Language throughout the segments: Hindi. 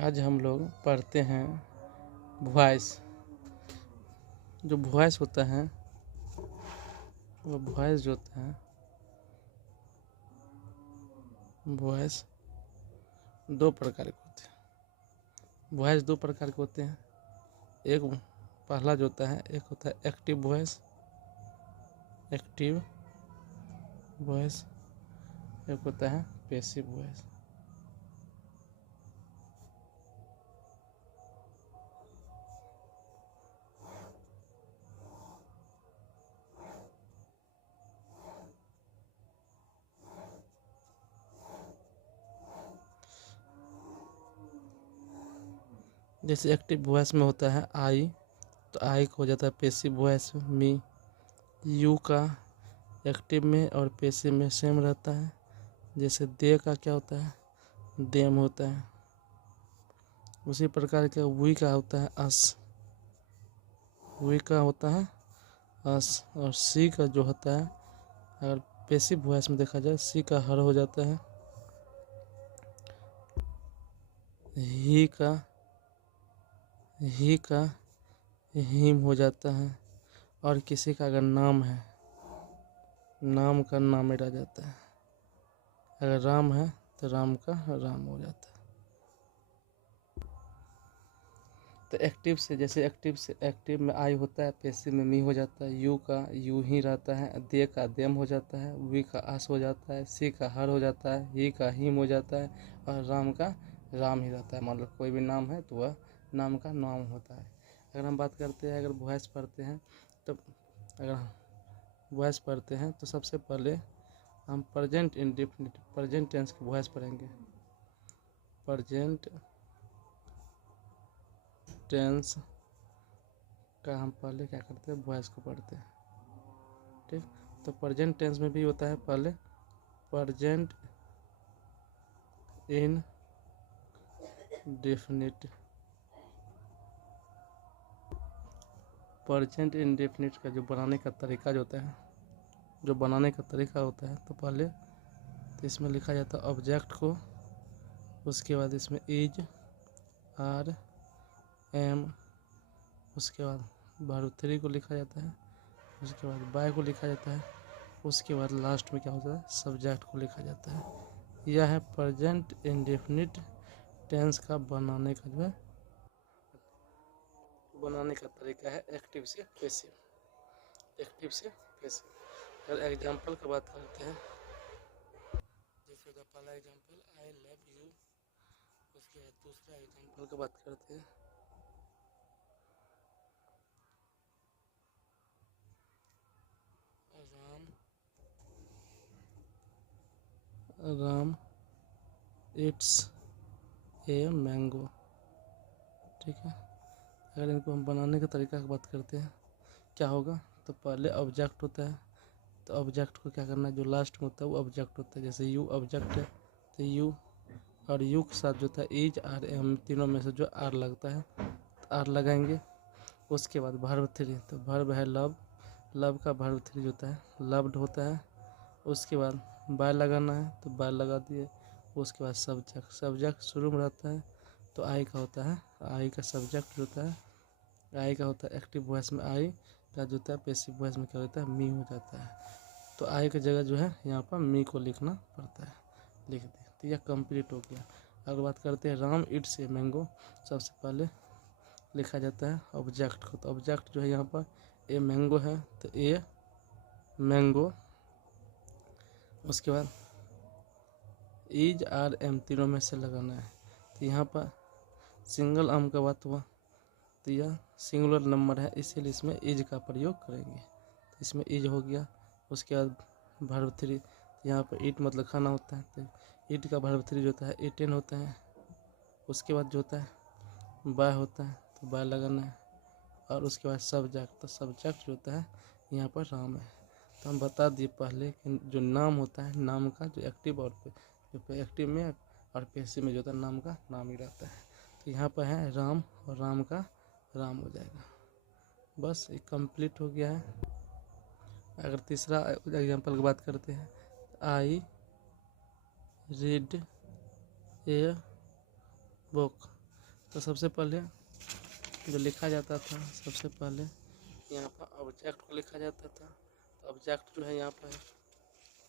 आज हम लोग पढ़ते हैं वॉइस। जो वॉइस होता है वो वॉइस जो होता है वॉइस दो प्रकार के होते हैं। वॉइस दो प्रकार के होते हैं। एक पहला जो होता है, एक होता है एक्टिव वॉइस, एक होता है पैसिव वॉइस। जैसे एक्टिव वॉइस में होता है आई, तो आई को हो जाता है पैसिव वॉइस मी। यू का एक्टिव में और पैसिव में सेम रहता है। जैसे दे का क्या होता है, देम होता है। उसी प्रकार का वी का होता है अस, वी का होता है अस। और सी का जो होता है, अगर पैसिव वॉइस में देखा जाए, सी का हर हो जाता है। ही का हिम हो जाता है। और किसी का अगर नाम है, नाम का नाम रह जाता है। अगर राम है तो राम का राम हो जाता है। तो एक्टिव में आई होता है, पैसिव में मी हो जाता है। यू का यू ही रहता है। दे का देम हो जाता है। वी का अस हो जाता है। सी का हर हो जाता है। ही का हिम हो जाता है। और राम का राम ही रहता है। मतलब कोई भी नाम है तो वह नाम का नाम होता है। अगर हम बात करते हैं, अगर वॉइस पढ़ते हैं, तो अगर वॉइस पढ़ते हैं तो सबसे पहले हम प्रेजेंट इंडेफिनिट प्रेजेंट टेंस की वॉइस पढ़ेंगे। प्रेजेंट टेंस का हम पहले क्या करते हैं, वॉइस को पढ़ते हैं। ठीक, तो प्रेजेंट टेंस में भी होता है पहले प्रेजेंट इंडेफिनिट। प्रेजेंट इंडेफिनिट का जो बनाने का तरीका जो होता है, तो पहले तो इसमें लिखा जाता है ऑब्जेक्ट को, उसके बाद इसमें इज, आर, एम, उसके बाद वर्ब थ्री को लिखा जाता है, उसके बाद बाय को लिखा जाता है, उसके बाद लास्ट में क्या होता है, सब्जेक्ट को लिखा जाता है। यह है प्रेजेंट इंडेफिनिट टेंस का बनाने का तरीका है एक्टिव से पैसिव। अगर एग्जाम्पल की बात करते हैं, जैसे का पहला एग्जाम्पल आई लव यू, उसके बाद दूसरा एग्जाम्पल की बात करते हैं, राम इट्स ए मैंगो। ठीक है, अगर इनको हम बनाने का तरीका की बात करते हैं, क्या होगा, तो पहले ऑब्जेक्ट होता है, तो ऑब्जेक्ट को क्या करना है, जो लास्ट में होता है वो ऑब्जेक्ट होता है। जैसे यू ऑब्जेक्ट है, तो यू और यू के साथ जो था इज, आर, एम, तीनों में से जो आर लगता है तो आर लगाएंगे। उसके बाद वर्ब थ्री, तो वर्ब है लव, लव का वर्ब थ्री जो होता है लव्ड होता है। उसके बाद बाय लगाना है तो बाय लगा दिए। उसके बाद सब्जेक्ट शुरू में रहता है, तो आई का होता है, आई का सब्जेक्ट जो होता है, आई का होता है एक्टिव वॉइस में आई का जो होता है, पैसिव वॉइस में क्या होता है, मी हो जाता है। तो आई की जगह जो है यहाँ पर मी को लिखना पड़ता है, लिख दिए, तो यह कंप्लीट हो गया। अगर बात करते हैं राम इट्स ए मैंगो, सबसे पहले लिखा जाता है ऑब्जेक्ट को, तो ऑब्जेक्ट जो है यहाँ पर ए मैंगो है, तो ए मैंगो। उसके बाद इज, आर, एम तीनों में से लगाना है, तो यहाँ पर सिंगल आम का बात हुआ, तो यह सिंगुलर नंबर है, इसीलिए इसमें इज का प्रयोग करेंगे, तो इसमें इज हो गया। उसके बाद वर्ब थ्री, यहाँ पर ईट मतलब खाना होता है, तो ईट का वर्ब थ्री जो होता है ईटेन होता है। उसके बाद जो होता है बाय होता है, तो बाय लगाना है। और उसके बाद सब्जेक्ट, तो सब्जेक्ट जो होता है यहाँ पर राम है। तो हम बता दिए पहले कि जो नाम होता है, नाम का जो एक्टिव और जो एक्टिव में और पैसिव में जो होता है नाम का नाम ही रहता है। तो यहाँ पर है राम, और राम का राम हो जाएगा। बस ये कंप्लीट हो गया है। अगर तीसरा एग्जांपल की बात करते हैं, आई रीड ए बुक, तो सबसे पहले जो लिखा जाता था, सबसे पहले यहाँ पर ऑब्जेक्ट को लिखा जाता था। तो ऑब्जेक्ट जो है यहाँ पर है,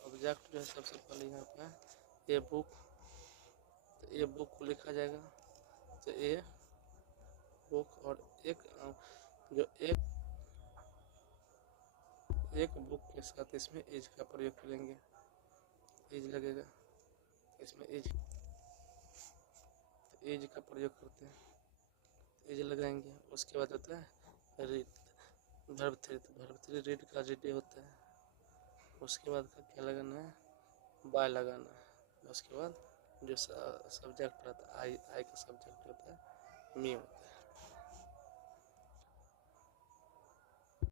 ऑब्जेक्ट जो है सबसे पहले यहाँ पर है ए बुक। तो ए बुक को लिखा जाएगा। तो ए बुक और एक जो एक बुक के साथ इसमें एज का प्रयोग करेंगे, एज लगेगा इसमें, एज का प्रयोग करते हैं, एज लगाएंगे। उसके बाद होता है रीड, वर्ब 3। तो वर्ब 3 रीड का रीड होता है। उसके बाद का क्या लगाना है, बाय लगाना है। उसके बाद जो सब्जेक्ट रहता है, आई का सब्जेक्ट रहता है मी होता है।